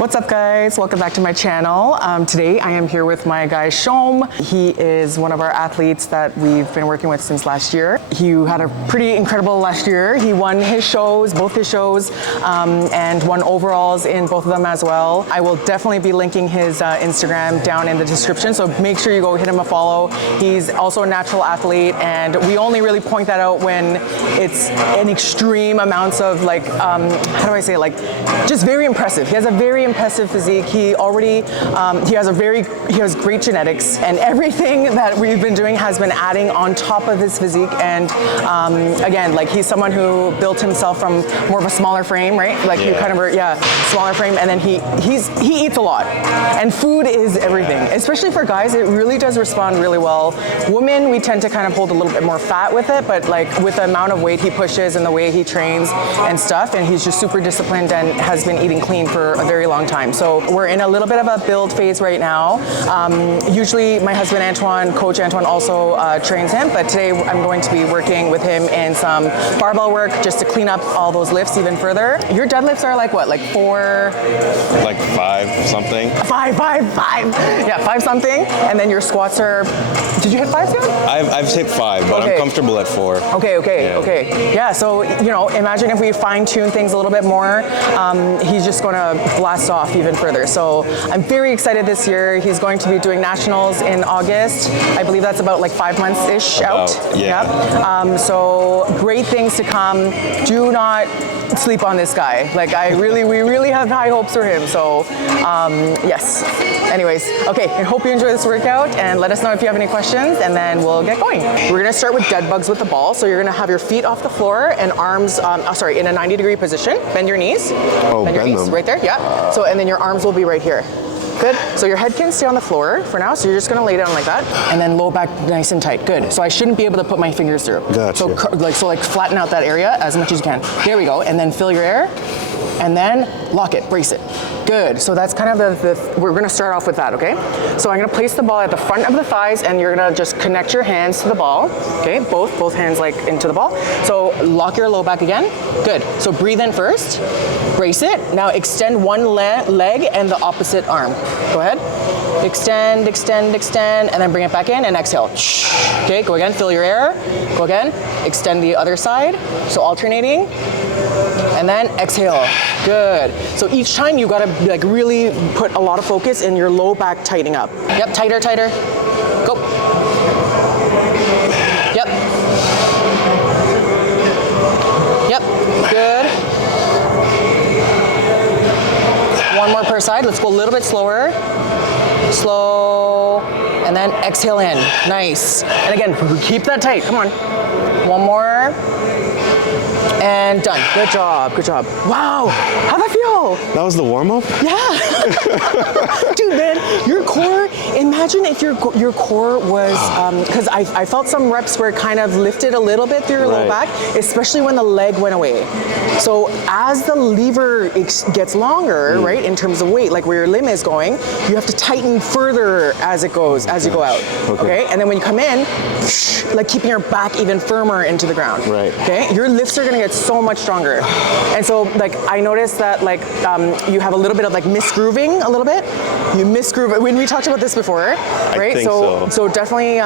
What's up guys, welcome back to my channel. Today I am here with my guy Shom. He is one of our athletes that we've been working with since last year. He had a pretty incredible last year. He won his shows, both his shows, and won overalls in both of them as well. I will definitely be linking his Instagram down in the description, so make sure you go hit him a follow. He's also a natural athlete, and we only really point that out when it's in extreme amounts of like, how do I say it? Like, just very impressive. He has a very impressive physique. He already, he has great genetics, and everything that we've been doing has been adding on top of his physique. And again, like he's someone who built himself from more of a smaller frame, right? Like you kind of, smaller frame, and then he eats a lot. And food is everything, especially for guys. It really does respond really well. Women, we tend to kind of hold a little bit more fat with it, but like with the amount of weight he pushes and the way he trains and stuff, and he's just super disciplined and has been eating clean for a very long time. So we're in a little bit of a build phase right now. Usually my husband Antwane, Coach Antwane, also trains him, but today I'm going to be working with him in some barbell work just to clean up all those lifts even further. Your deadlifts are like what, like 4? Like 5 something. 5. Yeah, 5 something. And then your squats are, did you hit 5 soon? I've hit 5, but I'm comfortable at 4. Okay. Yeah, so, you know, imagine if we fine tune things a little bit more, he's just gonna blast off even further. So I'm very excited this year. He's going to be doing nationals in August. I believe that's about like 5 months-ish out. Yeah. So great things to come. Do not sleep on this guy. Like we really have high hopes for him. So yes. Anyways, okay, I hope you enjoy this workout, and let us know if you have any questions, and then we'll get going. We're gonna start with dead bugs with the ball. So you're gonna have your feet off the floor and arms, in a 90-degree position. Bend your knees. Oh, bend your knees, them. right there, yeah. So, and then your arms will be right here. Good. So your head can stay on the floor for now. So you're just gonna lay down like that, and then low back nice and tight. Good. So I shouldn't be able to put my fingers through. Gotcha. So flatten out that area as much as you can. There we go. And then fill your air, and then lock it, brace it. Good. So that's kind of we're gonna start off with that, okay? So I'm gonna place the ball at the front of the thighs, and you're gonna just connect your hands to the ball, okay? Both hands like into the ball. So lock your low back again. Good. So breathe in first, brace it. Now extend one leg and the opposite arm. Go ahead. Extend, and then bring it back in and exhale. Okay, go again, fill your air. Go again, extend the other side. So alternating, and then exhale. Good. So each time you gotta like really put a lot of focus in your low back tightening up. Yep, tighter. Go. Yep, good. One more per side. Let's go a little bit slower. Slow, and then exhale in. Nice. And again, keep that tight. Come on. One more. And done. Good job. Wow. How'd that feel? That was the warm-up? Yeah. Dude, man, your core, imagine if your core was, because I felt some reps where it kind of lifted a little bit through your low back, especially when the leg went away. So as the lever gets longer, right, in terms of weight, like where your limb is going, you have to tighten further as it goes, as you go out. Okay? And then when you come in, like keeping your back even firmer into the ground. Right. Okay? Your lifts are gonna get so much stronger. And so like I noticed that like you have a little bit of like misgrooving a little bit. You misgroove when we talked about this before, right? I think so. So definitely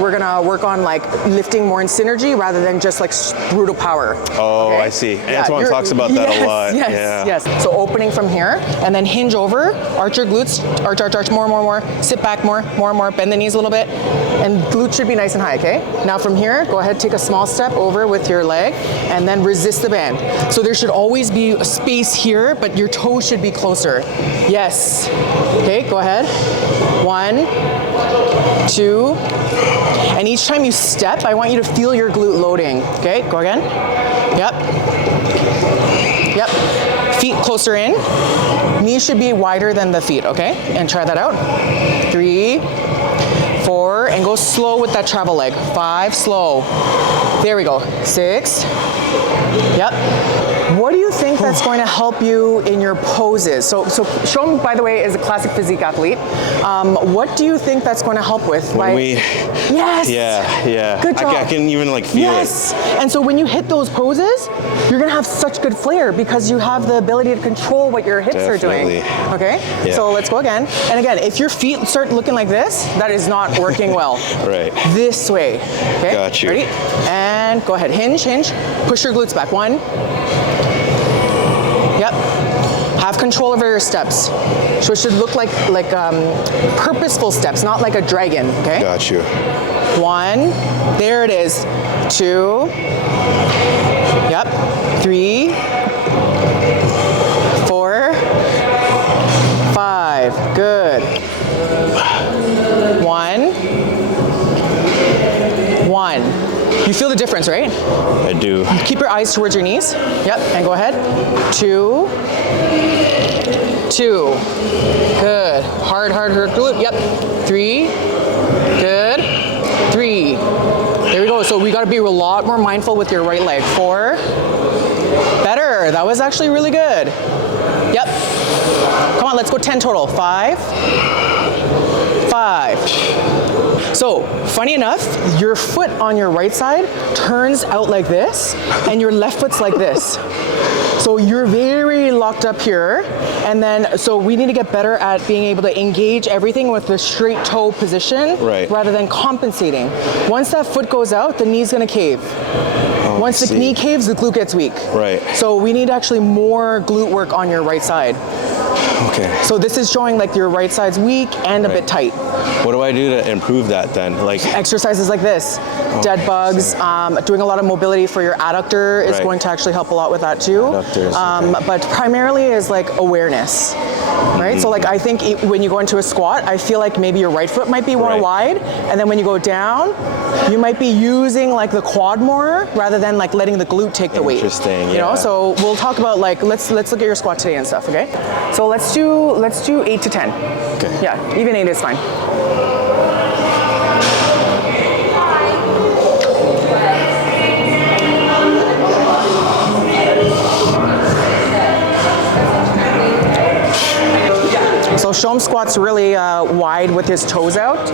we're gonna work on like lifting more in synergy rather than just like brutal power. Oh, okay? I see. Antwane talks about that a lot. Yes. So opening from here and then hinge over, arch your glutes, arch, more. Sit back more, bend the knees a little bit, and glute should be nice and high, okay? Now from here, go ahead, take a small step over with your leg, and then resist the band. So there should always be a space here, but your toes should be closer. Yes. Okay, go ahead. 1, 2, and each time you step, I want you to feel your glute loading. Okay, go again. Yep. Feet closer in. Knees should be wider than the feet, okay? And try that out. 3, 4, and go slow with that travel leg. 5, slow. There we go. 6. Yep. What do you think that's going to help you in your poses? So Shom, by the way, is a Classic Physique athlete. What do you think that's going to help with? Yes. Yeah. Good job. I can even like feel it. And so when you hit those poses, you're going to have such good flair because you have the ability to control what your hips are doing. Okay? Yeah. So let's go again. And again, if your feet start looking like this, that is not working well. Right. This way. Okay? Got you. Ready? And go ahead. Hinge. Push your glutes back. 1. Yep. Have control over your steps. So it should look like purposeful steps, not like a dragon. Okay? Got you. 1. There it is. 2. Yep. 3. 4. 5. Good. 1. 1. You feel the difference, right? I do. Keep your eyes towards your knees. Yep, and go ahead. 2. 2. Good. Hard glute. Yep. 3. Good. 3. There we go. So we got to be a lot more mindful with your right leg. 4. Better. That was actually really good. Yep. Come on, let's go 10 total. 5. 5. So, funny enough, your foot on your right side turns out like this, and your left foot's like this. So you're very locked up here, and then, so we need to get better at being able to engage everything with the straight toe position, rather than compensating. Once that foot goes out, the knee's gonna cave. Once the knee caves, the glute gets weak. Right. So we need actually more glute work on your right side. Okay. So this is showing like your right side's weak and a bit tight. What do I do to improve that then? Like exercises like this, dead bugs, doing a lot of mobility for your adductor is going to actually help a lot with that too. But primarily is like awareness, right? So like I think when you go into a squat, I feel like maybe your right foot might be more wide, and then when you go down, you might be using like the quad more rather than like letting the glute take the weight. Interesting. You know, so we'll talk about like let's look at your squat today and stuff. Okay. So let's do 8 to 10. Okay. Yeah, even 8 is fine. So Shom squats really wide with his toes out.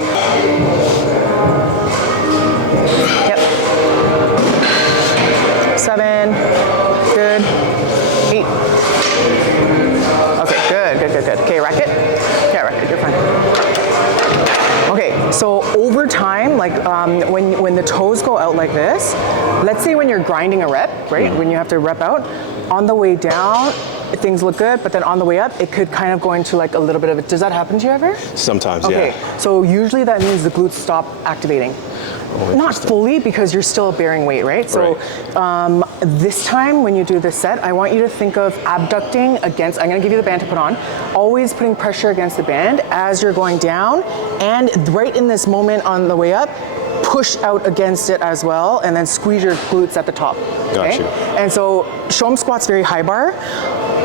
Yep. 7. Good. 8. Okay, good. Okay, rack it. Yeah, rack it, you're fine. Okay, so over time, like when the toes go out like this, let's say when you're grinding a rep, right? When you have to rep out, on the way down, things look good, but then on the way up, it could kind of go into like a little bit of it. Does that happen to you ever? Sometimes, yeah. Okay, so usually that means the glutes stop activating. Not fully, because you're still bearing weight, right? So this time when you do this set, I want you to think of abducting against, I'm gonna give you the band to put on, always putting pressure against the band as you're going down, and right in this moment on the way up, push out against it as well, and then squeeze your glutes at the top. Okay? Got you. And so Shom squats very high bar.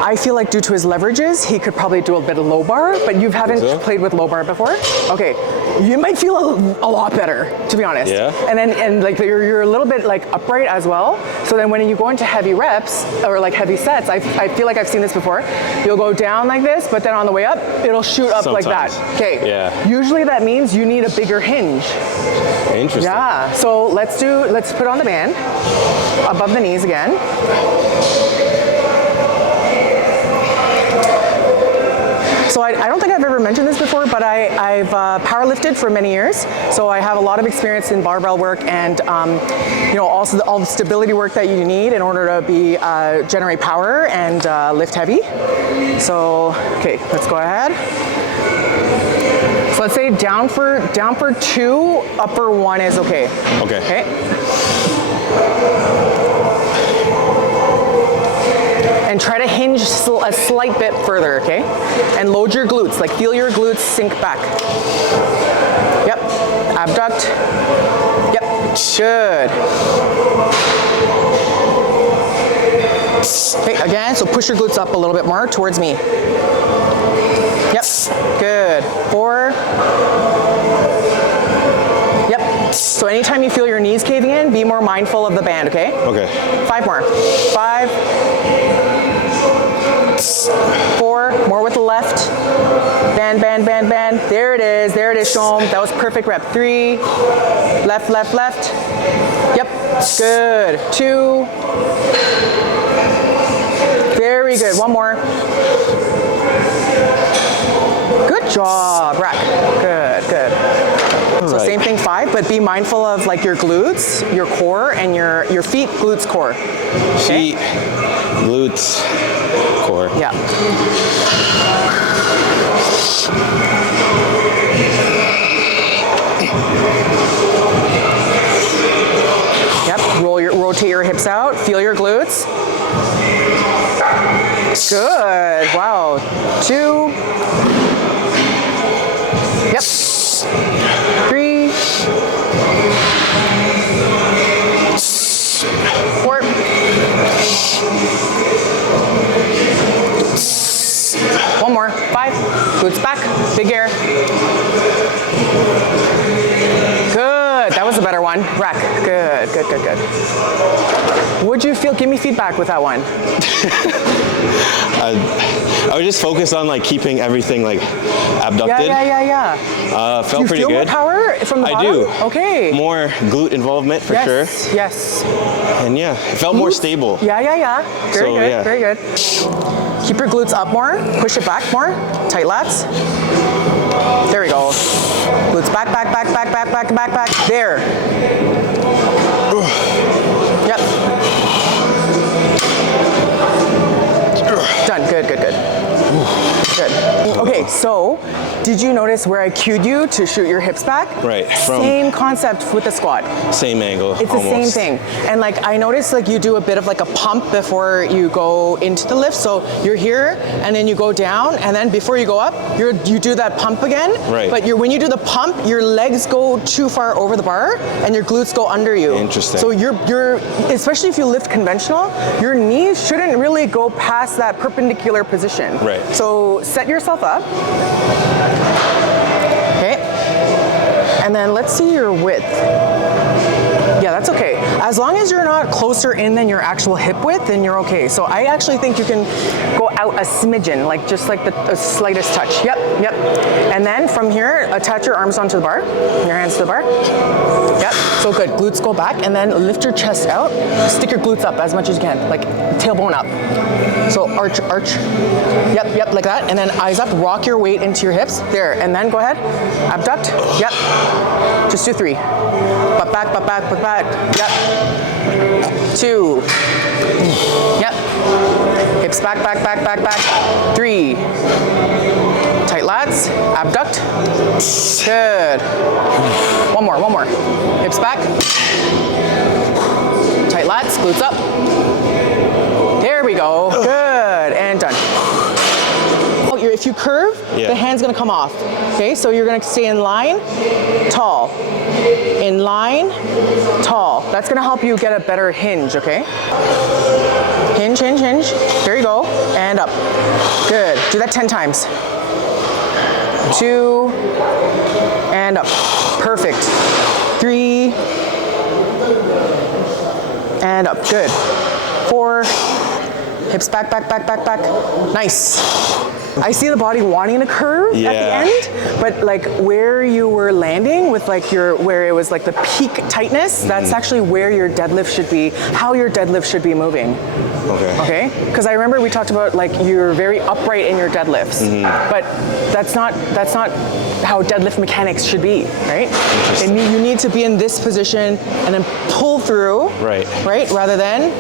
I feel like due to his leverages, he could probably do a bit of low bar, but you haven't played with low bar before? Okay, you might feel a lot better, to be honest. Yeah. And like you're a little bit like upright as well. So then when you go into heavy reps or like heavy sets, I feel like I've seen this before. You'll go down like this, but then on the way up, it'll shoot up like that. Okay. Yeah. Usually that means you need a bigger hinge. Interesting. Yeah. So let's put on the band above the knees again. So I don't think I've ever mentioned this before, but I've powerlifted for many years. So I have a lot of experience in barbell work and also all the stability work that you need in order to generate power and lift heavy. So, okay, let's go ahead. So let's say down for 2, upper 1 is okay. Okay. And try to hinge a slight bit further, okay? And load your glutes, like feel your glutes sink back. Yep, abduct. Yep, good. Okay, again, so push your glutes up a little bit more towards me. Yep, good. 4. Yep, so anytime you feel your knees caving in, be more mindful of the band, okay? Okay. 5 more. 5. 4, more with the left. Bend, bend, bend, bend. There it is, Shom. That was perfect rep. 3, left, left, left. Yep, good. 2. Very good, 1 more. Good job, rack. Good, good. So same thing, 5, but be mindful of like your glutes, your core, and your feet, glutes, core. Okay? Feet, glutes, core. Yeah. Yep, rotate your hips out, feel your glutes. Good, wow. 2. Yep. 3. 4. 1 more. 5. Glutes back. Big air. Good. That was a better one. Rack. Good, good, good, good. What'd you feel? Give me feedback with that one. I was just focused on like keeping everything like abducted. Yeah. Felt pretty good. You feel more good. power from the bottom? I do. Okay. More glute involvement for sure. Yes. And yeah, it felt more stable. Yeah. Very So, good, yeah. very good. Keep your glutes up more, push it back more, tight lats. There we go. Glutes back, back, back, back, back, back, back, back. There. Yep. Done, good, good, good. Good. Okay, so did you notice where I cued you to shoot your hips back? Right. Same concept with the squat. Same angle. It's the same thing. And like I noticed like you do a bit of like a pump before you go into the lift. So you're here and then you go down and then before you go up, you do that pump again. Right. But when you do the pump, your legs go too far over the bar and your glutes go under you. Interesting. So you're especially if you lift conventional, your knees shouldn't really go past that perpendicular position. Right. So set yourself up. Okay. And then let's see your width. Yeah, that's okay. As long as you're not closer in than your actual hip width, then you're okay. So I actually think you can go out a smidgen, like just like the slightest touch. Yep. And then from here, attach your arms onto the bar, your hands to the bar. Yep, so good. Glutes go back and then lift your chest out. Stick your glutes up as much as you can, like tailbone up. So arch. Yep, like that. And then eyes up, rock your weight into your hips. There, and then go ahead, abduct. Yep, just do 3. Butt back. Yep. 2. Yep. Hips back. 3. Tight lats. Abduct. Good. One more. Hips back. Tight lats. Glutes up. There we go. Good. And done. If you curve, the hand's gonna come off. Okay, so you're gonna stay in line, tall. In line, tall. That's gonna help you get a better hinge, okay? Hinge. There you go. And up. Good. Do that 10 times. 2. And up. Perfect. 3. And up. Good. 4. Hips back. Nice. I see the body wanting to curve at the end, but like where you were landing with like where it was like the peak tightness, that's actually where your deadlift should be, how your deadlift should be moving. Okay? Because I remember we talked about like you're very upright in your deadlifts, but that's not how deadlift mechanics should be, right? You need to be in this position and then pull through, right? Rather than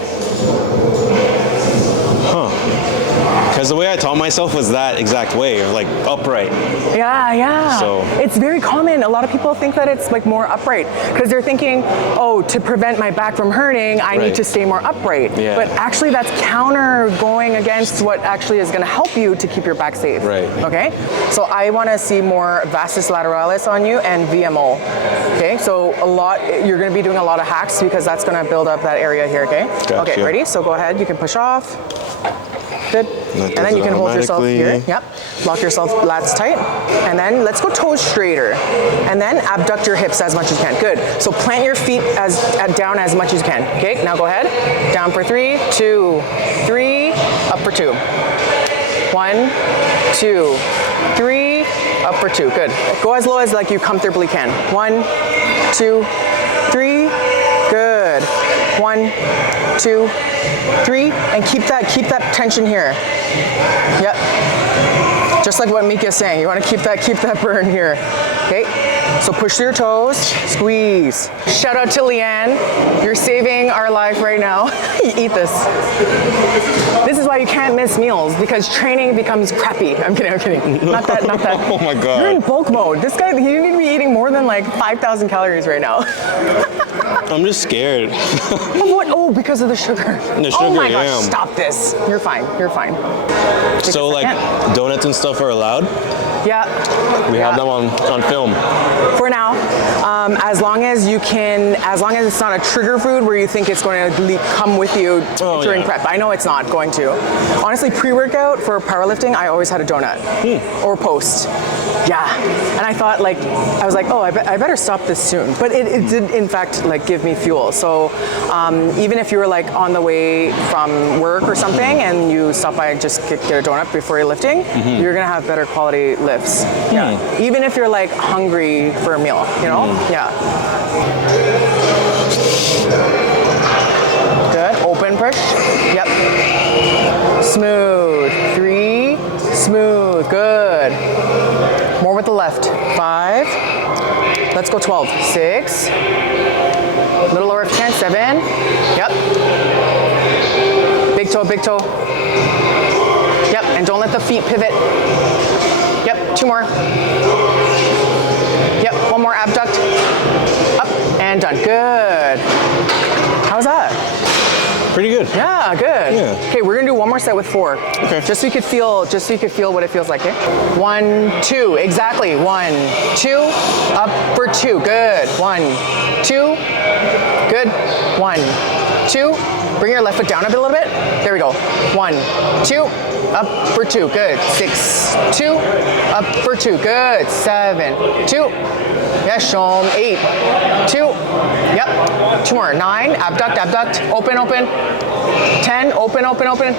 Because the way I taught myself was that exact way, like upright. Yeah. So it's very common. A lot of people think that it's like more upright because they're thinking, oh, to prevent my back from hurting, I need to stay more upright. Yeah. But actually that's going against what actually is going to help you to keep your back safe. Right. Okay? So I want to see more vastus lateralis on you and VMO. Okay? So you're going to be doing a lot of hacks because that's going to build up that area here, okay? Gotcha. Okay, ready? So go ahead, you can push off. Good. And then you can hold yourself here. Yep. Lock yourself lats tight. And then let's go toes straighter. And then abduct your hips as much as you can. Good. So plant your feet down as much as you can. Okay, now go ahead. Down for 3, 2, 3, up for 2. 1, 2, 3, up for 2. Good. Go as low as like you comfortably can. 1, 2, 3. Good. 1, 2, 3, and keep that tension here. Yep. Just like what Mika is saying, you want to keep that burn here. Okay. So push through your toes, squeeze. Shout out to Leanne. You're saving our life right now. Eat this. This is why you can't miss meals, because training becomes crappy. I'm kidding. Not that. Oh my God. You're in bulk mode. This guy, he need to be eating more than like 5,000 calories right now. I'm just scared. What? Oh, because of the sugar. The sugar, oh my gosh, yeah. stop this. You're fine. So like donuts and stuff are allowed? Yeah. We have them on film. For now, as long as it's not a trigger food where you think it's going to come with you during prep. I know it's not going to. Honestly, pre-workout for powerlifting, I always had a donut or post. Yeah, and I thought I was like, oh, I better stop this soon. But it did in fact like give me fuel. So even if you were like on the way from work or something and you stop by and just get a donut before you're lifting, you're gonna have better quality lifts. Yeah. Even if you're like hungry for a meal, you know? Yeah. Good. Open push. Yep. Smooth. 3. Smooth. Good. More with the left. 5. Let's go 12. 6. A little lower if you can. 7. Yep. Big toe, big toe. Yep. And don't let the feet pivot. Yep. 2 more. Yep. 1 more abduct. Up and done. Good. How's that? Pretty good. Yeah, good. Yeah. Okay, we're gonna do 1 more set with 4. Okay. Just so you could feel what it feels like. Okay. 1, 2. Exactly. 1, 2. Up for 2. Good. 1, 2. Good. 1, 2. Bring your left foot down a little bit. There we go. 1, 2. Up for 2. Good. 6, 2. Up for 2. Good. 7, 2. Yes, Shom. 8, 2. Yep. 2 more. 9. Abduct, abduct. Open, open. 10. Open, open, open.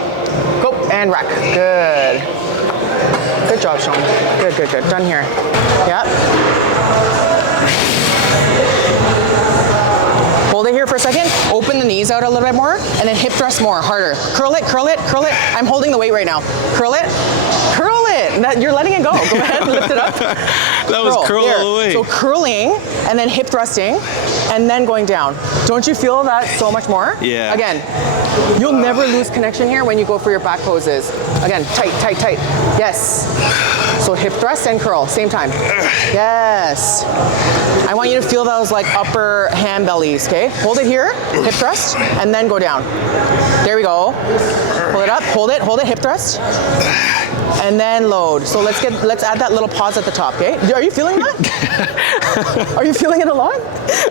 Go and rack. Good. Good job, Shom. Good, good, good. Done here. Yep. Hold it here for a second. Open the knees out a little bit more, and then hip thrust more, harder. Curl it, curl it, curl it. I'm holding the weight right now. Curl it, curl it. You're letting it go. Go ahead, lift it up. That was curl all the way. So curling, and then hip thrusting, and then going down. Don't you feel that so much more? Yeah. Again, you'll never lose connection here when you go for your back poses. Again, tight, tight, tight. Yes. So hip thrust and curl, same time. Yes. I want you to feel those like upper ham bellies, okay? Hold it here, hip thrust, and then go down. There we go. Pull it up, hold it, hip thrust. And then load. So let's add that little pause at the top, okay? Are you feeling that? Are you feeling it a lot?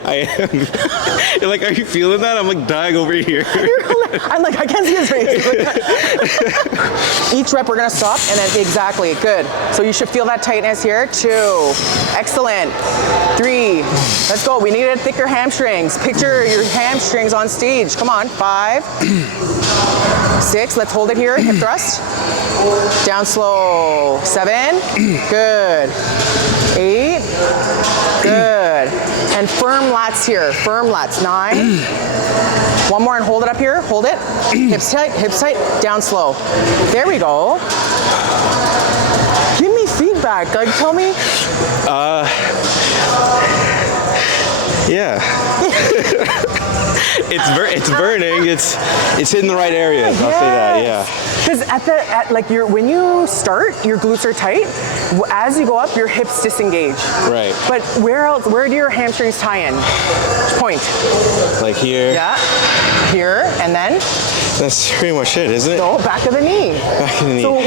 I am. You're like, are you feeling that? I'm like dying over here. I'm like, I can't see his face. Each rep we're gonna stop and then exactly, good. So you should feel that tightness here. 2, excellent. 3, let's go. We need thicker hamstrings. Picture your hamstrings on stage. Come on, 5, 6, let's hold it here, hip thrust. Down slow, 7, good. 8, good. And firm lats here, firm lats, 9. 1 more and hold it up here, hold it. Hips tight, down slow. There we go. Give me feedback, like tell me. Yeah. It's burning. It's hitting the right area. I'll say that. Yeah. Because when you start, your glutes are tight. As you go up, your hips disengage. Right. But where do your hamstrings tie in? Point. Like here. Yeah. Here and then. That's pretty much it, isn't it? So back of the knee. Back of the knee. So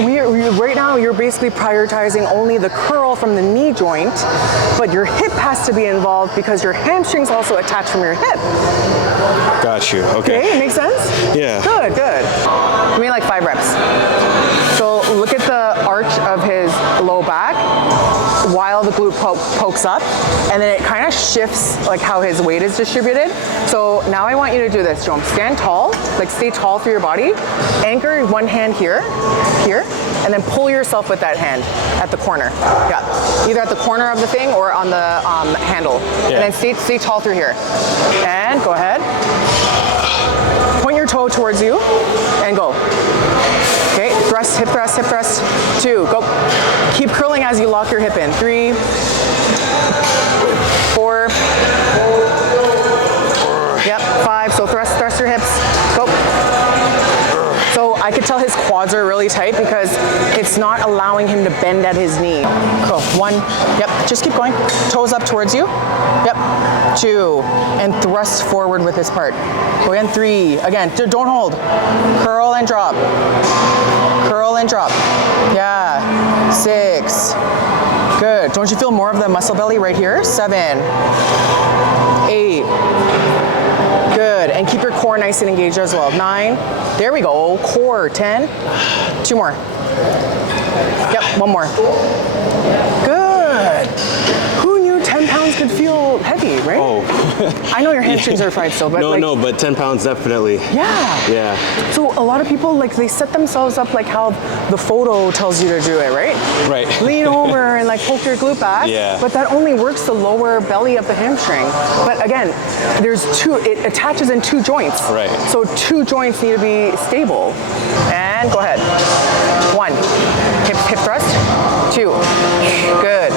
right now you're basically prioritizing only the curl from the knee joint, but your hip has to be involved because your hamstrings also attach from your hip. Got you. Okay. Okay, makes sense? Yeah. Good, good. Give me like 5 reps. So look at the arch of his low back. while the glute pokes up, and then it kind of shifts like how his weight is distributed. So now I want you to do this, Shom. Stand tall, like stay tall through your body. Anchor one hand here, and then pull yourself with that hand at the corner. Yeah, either at the corner of the thing or on the handle. Yeah. And then stay tall through here. And go ahead. Point your toe towards you and go. Okay, thrust, hip thrust, hip thrust. 2, go. Keep curling as you lock your hip in. 3, 4. Yep, 5. So thrust your hips. Go. So I could tell his quads are really tight because it's not allowing him to bend at his knee. Cool. 1. Yep. Just keep going. Toes up towards you. Yep. 2. And thrust forward with this part. Go again. 3. Again. Don't hold. Curl and drop. Curl and drop. Yeah. 6. Good. Don't you feel more of the muscle belly right here? 7. 8. Good. And keep your core nice and engaged as well. 9. There we go. Core. 10. 2 more. Yep. 1 more. Good. Who knew 10 pounds could feel heavy, right? Oh. I know your hamstrings are fried still, but no, but 10 pounds definitely. Yeah. Yeah. So a lot of people, like, they set themselves up like how the photo tells you to do it, right? Right. Lean over and like poke your glute back. Yeah. But that only works the lower belly of the hamstring. But again, it attaches in 2 joints. Right. So 2 joints need to be stable. And go ahead. 1. Hip thrust. 2. Good.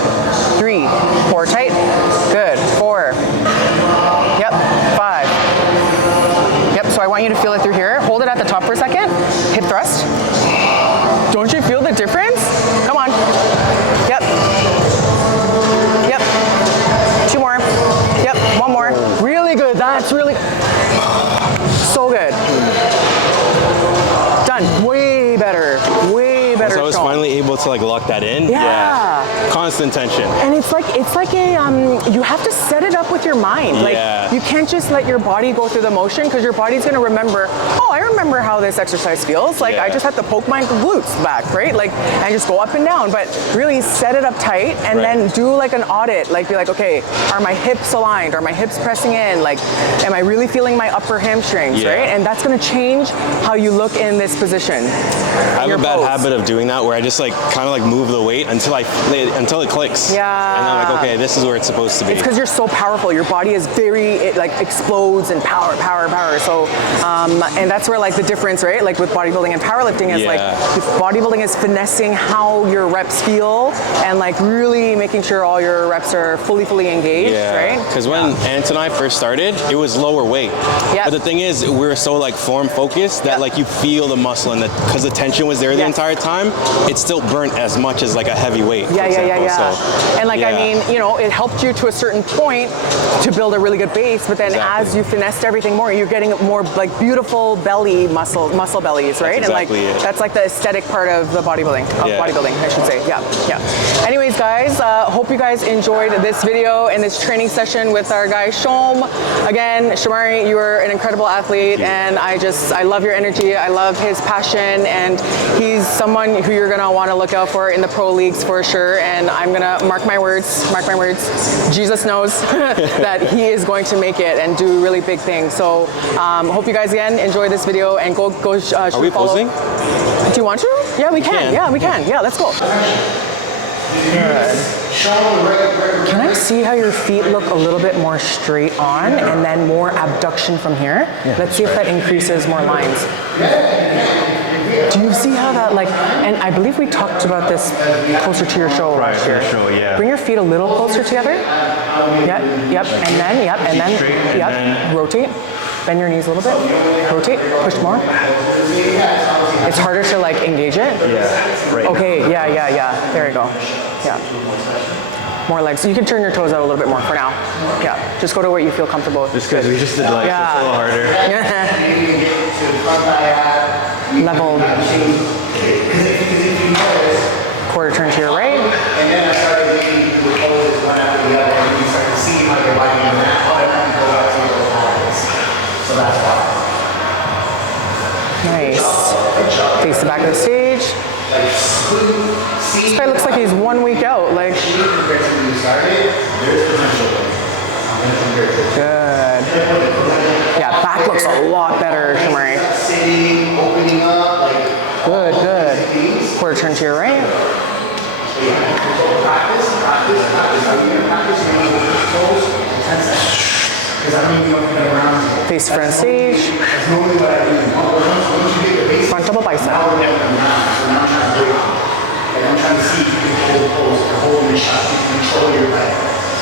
3. Core tight. Good. 4. Yep. 5. Yep. So I want you to feel it through here. Hold it at the top for a second. Hip thrust. Don't you feel the difference? Come on. Yep. Yep. 2 more. Yep. 1 more. Really good. That's really so good. Done. Way better. Way better. So I was finally able to like lock that in. Yeah. Constant tension. And it's like a you have to set it up with your mind. Like you can't just let your body go through the motion because your body's gonna remember, oh, I remember how this exercise feels. Like I just have to poke my glutes back, right? Like and just go up and down. But really set it up tight and then do like an audit. Like be like, okay, are my hips aligned? Are my hips pressing in? Like, am I really feeling my upper hamstrings, right? And that's gonna change how you look in this position. I have a bad habit of doing that where I just like kind of like move the weight until it clicks. Yeah. And I'm like, okay, this is where it's supposed to be. It's because you're so powerful. Your body is it like explodes in power. So, and that's where like the difference, right? Like with bodybuilding and powerlifting is like bodybuilding is finessing how your reps feel and like really making sure all your reps are fully engaged, right? Because when Ant and I first started, it was lower weight. But the thing is, we were so like form focused that like you feel the muscle and because the tension was there the entire time, it still burnt as much as like a heavy weight. Yeah. So, and like I mean, you know, it helped you to a certain point to build a really good base, but then as you finessed everything more, you're getting more like beautiful belly muscle bellies, right? That's exactly and like that's like the aesthetic part of the bodybuilding, I should say. Yeah. Anyways, guys, hope you guys enjoyed this video and this training session with our guy Shom. Again, Shomari, you are an incredible athlete, and I love your energy. I love his passion, and he's someone who you're gonna want to look out for in the pro leagues for sure. And I'm gonna mark my words. Jesus knows that he is going to make it and do really big things. So hope you guys again enjoy this video and go are we follow. posing? Do you want to? Yeah, we can. Yeah, we can. Yeah, let's go. Good. Can I see how your feet look a little bit more straight on and then more abduction from here? Let's see if that increases more lines. Do you see how that like, and I believe we talked about this closer to your shoulder last year. Bring your feet a little closer together. Yep, and then, rotate. Bend your knees a little bit. Rotate, push more. It's harder to like engage it. Okay, yeah. There you go. Yeah. More legs. So you can turn your toes out a little bit more for now. Yeah. Just go to where you feel comfortable. Just because we just did legs, it's a little harder. Level. Quarter turn to your right. And then I started making the poses one after the other, and you start to see how your body moves. So that's why. Nice. Face the back of the stage. This guy looks like he's 1 week out. Like, good. Yeah, back looks a lot better, Shomari. Good, good. Quarter turn to your right. Face front stage. Front double bicep. I'm trying to see if you can hold close, you're holding the shot, you can control your leg.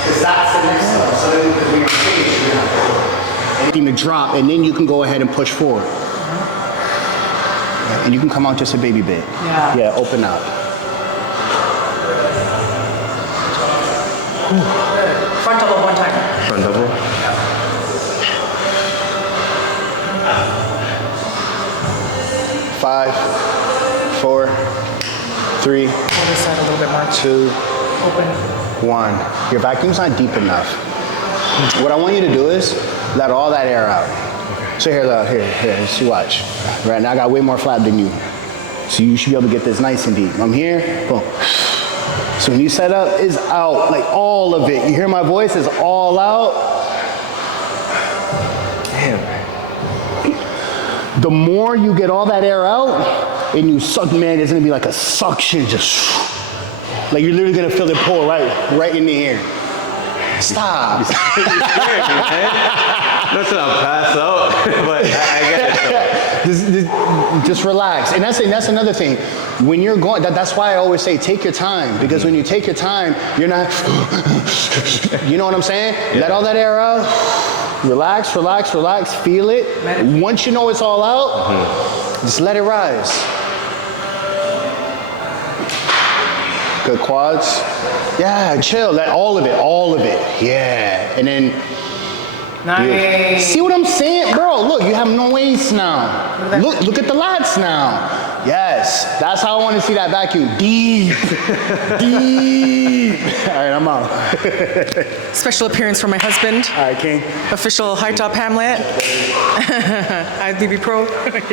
Because that's the next level. So then when you're finished, you're going to have anything to drop, and then you can go ahead and push forward. And you can come out just a baby bit. Yeah. Yeah, open up. Front double one time. Front double. 5, 4, 3, Other side a little bit more. 2, Open. 1. Your vacuum's not deep enough. What I want you to do is let all that air out. So here, see, watch. Right now I got way more flap than you. So you should be able to get this nice and deep. I'm here, boom. So when you set up, it's out, like all of it. You hear my voice, it's all out. Damn. The more you get all that air out, and you suck, man, it's gonna be like a suction, just like you're literally gonna feel it pull right in the air. Stop. You're scaring me, man. Not that I'll pass out, but I get it. Just relax. And that's another thing. When you're going, that's why I always say take your time, because when you take your time, you're not, you know what I'm saying? Yeah. Let all that air out. Relax, relax, relax, feel it. Once you know it's all out, just let it rise. Good quads. Yeah, chill. Let all of it. Yeah. And then, Nice. see what I'm saying? Bro, look, you have no waist now. Look at the lats now. Yes, that's how I want to see that vacuum. Deep. Deep. All right, I'm out. Special appearance from my husband. All right, King. Official high top Hamlet. IFBB Pro.